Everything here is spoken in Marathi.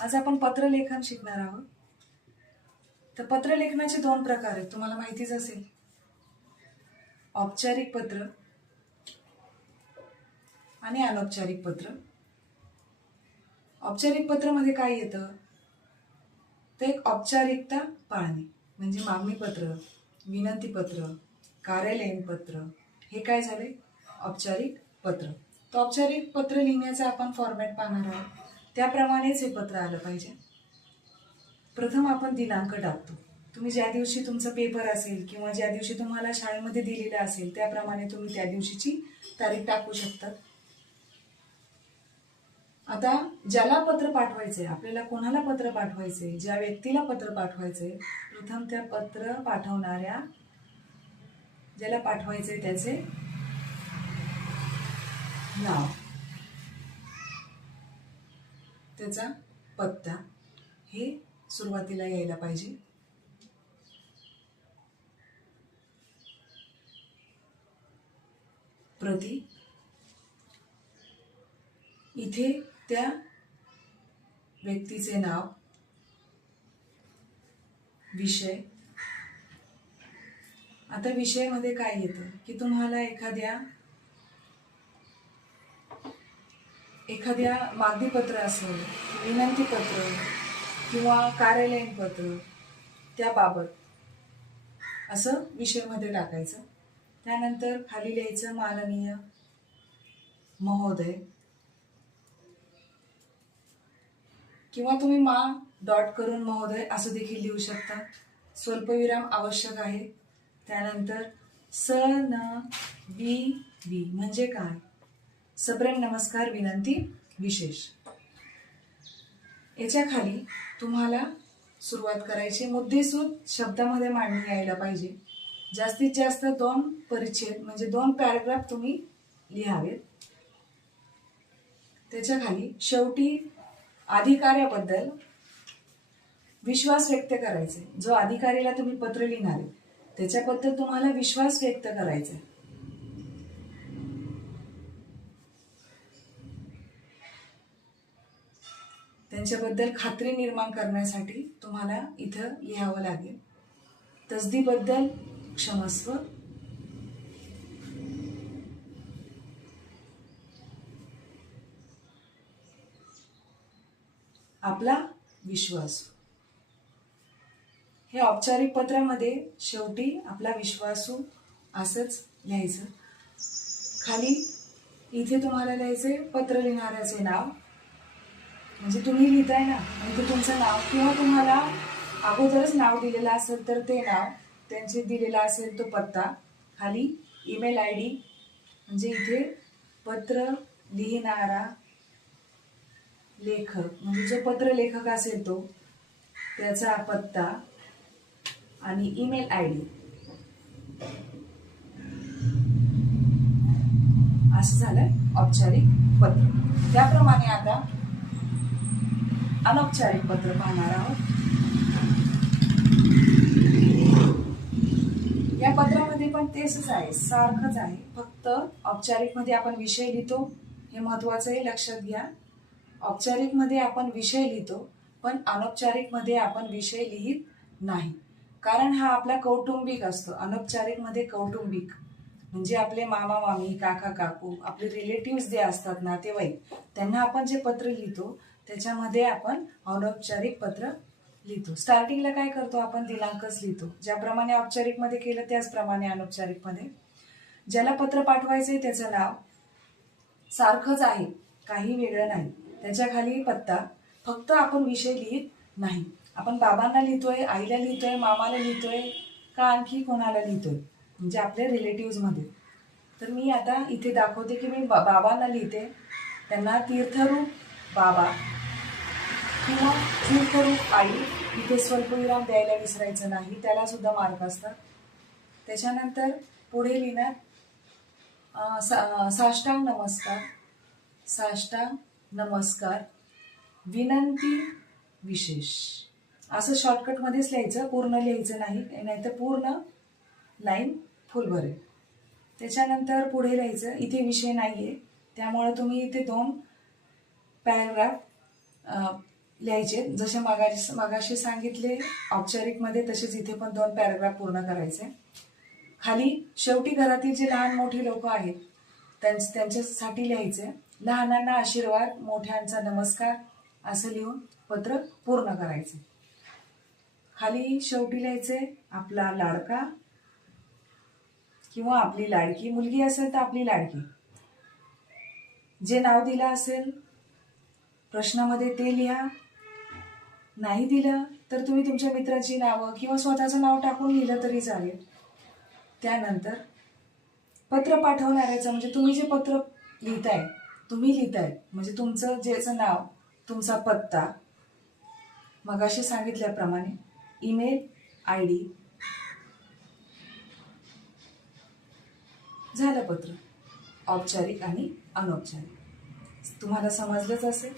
आज आपण पत्रलेखन शिकणार आहोत। तर पत्रलेखनाचे दोन प्रकार आहेत, तुम्हाला माहितीच असेल। औपचारिक पत्र आणि अनौपचारिक पत्र। औपचारिक पत्रामध्ये काय येतं, तर एक औपचारिकता पाळणे म्हणजे मागणी पत्र, विनंती पत्र, कार्यालयीन पत्र, हे काय झाले औपचारिक पत्र। तर औपचारिक पत्र लिहिण्याचा आपण फॉर्मॅट पाहणार आहोत, त्याप्रमाणेच हे पत्र आलं पाहिजे। प्रथम आपण दिनांक टाकतो, तुम्ही ज्या दिवशी तुमचा पेपर असेल किंवा ज्या दिवशी तुम्हाला शाळेमध्ये दिलेला असेल त्याप्रमाणे तुम्ही त्या दिवशीची तारीख टाकू शकता। आता ज्याला पत्र पाठवायचे, आपल्याला कोणाला पत्र पाठवायचे, ज्या व्यक्तीला पत्र पाठवायचे, प्रथम त्या पत्र पाठवणाऱ्या ज्याला पाठवायचे त्याचे नाव, त्याचा पत्ता हे सुरुवातीला यायला पाहिजे। प्रति इथे त्या व्यक्तीचे नाव, विषय। आता विषयामध्ये काय येतं की तुम्हाला एखाद्या मागणी पत्र असेल, विनंती पत्र किंवा कार्यालयीन पत्र, त्याबाबत असं विषयामध्ये टाकायचं। त्यानंतर खाली लिहायचं माननीय महोदय, किंवा तुम्ही डॉट करून महोदय असं देखील लिहू शकता। स्वल्पविराम आवश्यक आहे। त्यानंतर स न बी बी म्हणजे काय, सप्रेम नमस्कार विनंती विशेष। याच्या खाली तुम्हाला सुरुवात करायची, मुद्देसूद शब्दामध्ये मांडणी यायला पाहिजे। जास्तीत जास्त 2 परिच्छेद म्हणजे 2 पॅराग्राफ तुम्ही लिहावेत। त्याच्या खाली शेवटी अधिकाऱ्याबद्दल विश्वास व्यक्त करायचे। जो अधिकारीला तुम्ही पत्र लिहिणार आहे त्याच्याबद्दल तुम्हाला विश्वास व्यक्त करायचा आहे। त्यांच्याबद्दल खात्री निर्माण करण्यासाठी तुम्हाला इथं लिहावं लागेल, तसदीबद्दल क्षमस्व, आपला विश्वास। हे औपचारिक पत्रामध्ये शेवटी आपला विश्वासू असंच लिहायचं। खाली इथे तुम्हाला लिहायचे पत्र लिहिणाऱ्याचे नाव, म्हणजे तुम्ही लिहिताय ना, म्हणजे तुमचं नाव, किंवा तुम्हाला अगोदरच नाव दिलेलं असेल तर ते नाव, त्यांचे दिलेला असेल तो पत्ता, खाली ईमेल ID, म्हणजे इथे पत्र लिहिणारा लेखक म्हणजे जो पत्र लेखक असेल तो, त्याचा पत्ता आणि ईमेल ID, असं झालं औपचारिक पत्र। त्याप्रमाणे आता अनौपचारिक पत्र पाहणार आहोत। या पत्रामध्ये पण तेच आहे, सारखंच आहे, फक्त औपचारिक मध्ये आपण विषय लिहितो, हे महत्वाचं आहे, लक्षात घ्या। औपचारिक मध्ये आपण विषय लिहितो, पण अनौपचारिक मध्ये आपण विषय लिहित नाही, कारण हा आपला कौटुंबिक असतो। अनौपचारिक मध्ये कौटुंबिक म्हणजे आपले मामा मामी, काका काकू, आपले रिलेटिव्ह जे असतात, नातेवाईक, त्यांना आपण जे पत्र लिहितो त्याच्यामध्ये आपण अनौपचारिक पत्र लिहितो। स्टार्टिंगला काय करतो आपण, दिनांकच लिहितो, ज्याप्रमाणे औपचारिक मध्ये केलं त्याचप्रमाणे अनौपचारिक मध्ये ज्याला पत्र पाठवायचंय त्याचं नाव सारखंच आहे, काही वेगळं नाही, त्याच्या खाली पत्ता, फक्त आपण विषय लिहित नाही। आपण बाबांना लिहितोय, आईला लिहितोय, मामाला लिहितोय, का आणखी कोणाला लिहितोय, म्हणजे आपल्या रिलेटिव्ह मध्ये। तर मी आता इथे दाखवते की मी बाबांना लिहिते, त्यांना तीर्थरूप बाबा किंवा तीर्थरूप आई, इथे स्वल्पविराम द्यायला विसरायचं नाही, त्याला सुद्धा मार्क असतात। त्याच्यानंतर पुढे लिहिणार साष्टांग नमस्कार, साष्टांग नमस्कार विनंती विशेष, असं शॉर्टकट मध्येच लिहायचं, पूर्ण लिहायचं नाही, नाहीतर पूर्ण लाईन फुल भरेल। त्याच्यानंतर पुढे लिहायचं, इथे विषय नाहीये त्यामुळे तुम्ही इथे 2 पॅराग्राफ लिहायचे. जसे मगाशी सांगितले औपचारिकमध्ये, तसेच इथे पण 2 पॅराग्राफ पूर्ण करायचे. खाली शेवटी घरातील जे लहान मोठी लोक आहेत त्यांच्यासाठी लिहायचे. लहानांना आशीर्वाद, मोठ्यांचा नमस्कार असं लिहून पत्र पूर्ण करायचे. खाली शेवटी लिहायचे आपला लाडका किंवा आपली लाडकी, मुलगी असेल तर आपली लाडकी. जे नाव दिलं असेल प्रश्नामध्ये ते लिहा. नाही दिलं तर तुम्ही तुमच्या मित्राची नावं किंवा स्वतःचं नाव टाकून लिहिलं तरी चालेल. त्यानंतर पत्र पाठवणाऱ्याचं, म्हणजे तुम्ही जे पत्र लिहिताय म्हणजे तुमचं ज्याचं नाव, तुमचा पत्ता, मगाशी सांगितल्याप्रमाणे ईमेल ID, झालं पत्र औपचारिक आणि अनौपचारिक. तुम्हाला समजलंच असेल.